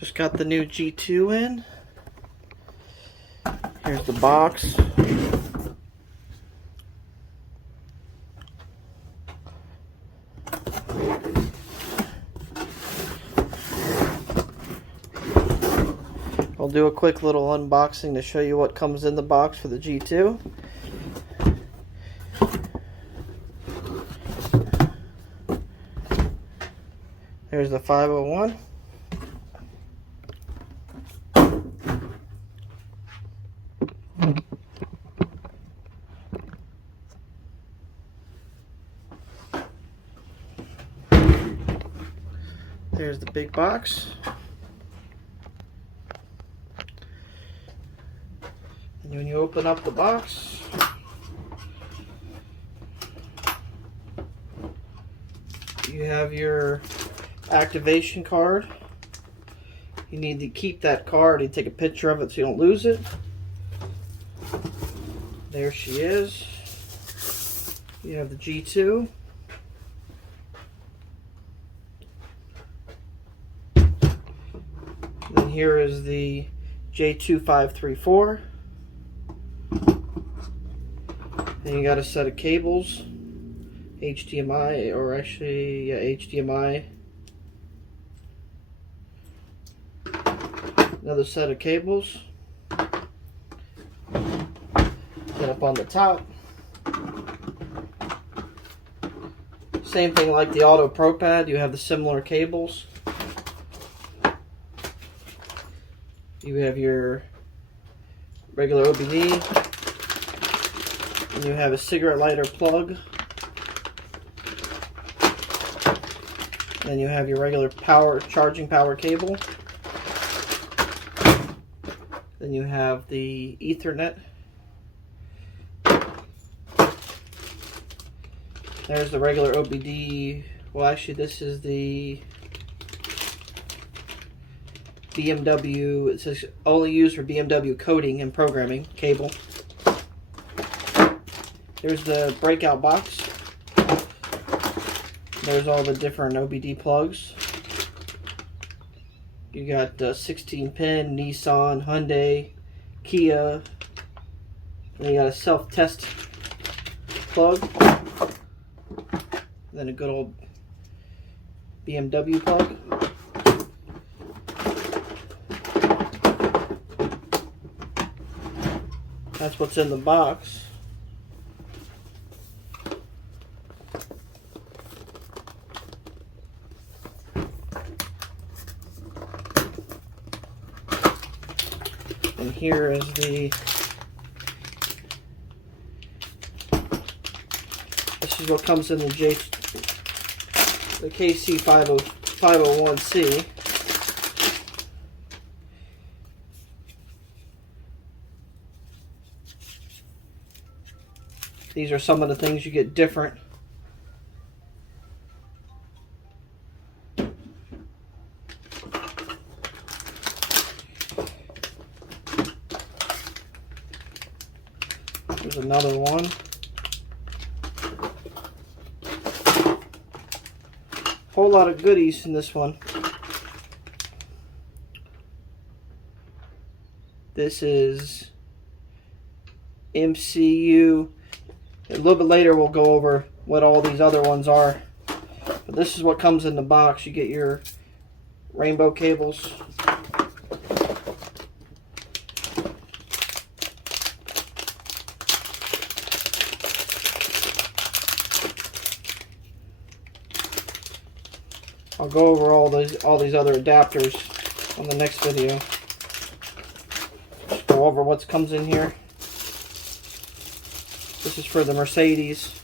Just got the new G2 in. Here's the box. I'll do a quick little unboxing to show you what comes in the box for the G2. There's the 501. There's the big box. And when you open up the box, you have your activation card. You need to keep that card and take a picture of it so you don't lose it. There she is. You have the G2. Then here is the J2534. Then you got a set of cables, HDMI, or actually, yeah, HDMI. Another set of cables. Then up on the top, same thing like the AutoProPad, you have the similar cables. You have your regular OBD, and you have a cigarette lighter plug. Then you have your regular charging power cable. Then you have the Ethernet. There's the regular OBD. Well, actually, this is the BMW. It says only used for BMW coding and programming cable. There's the breakout box. There's all the different OBD plugs. You got 16-pin, Nissan, Hyundai, Kia. And you got a self-test plug. Then a good old BMW plug. That's what's in the box. And here is the, this is what comes in the KC501C. These are some of the things you get different. There's another one. Whole lot of goodies in this one. This is MCU. A little bit later we'll go over what all these other ones are. But this is what comes in the box. You get your rainbow cables. I'll go over all these other adapters on the next video. Just go over what comes in here. This is for the Mercedes.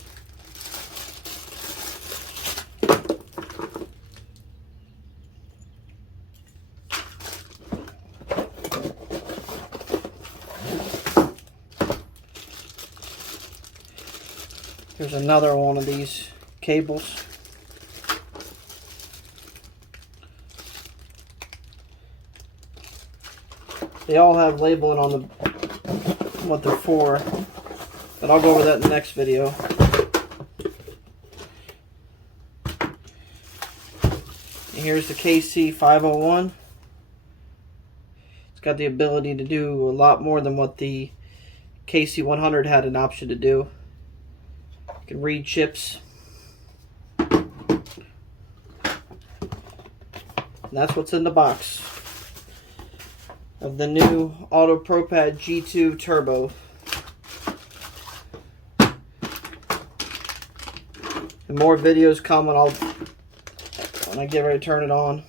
There's another one of these cables. They all have labeling on what they're for, but I'll go over that in the next video. And here's the KC501. got the ability to do a lot more than what the KC100 had an option to do. You can read chips. And that's what's in the box of the new AutoProPad G2 Turbo. And more videos coming when I get ready to turn it on.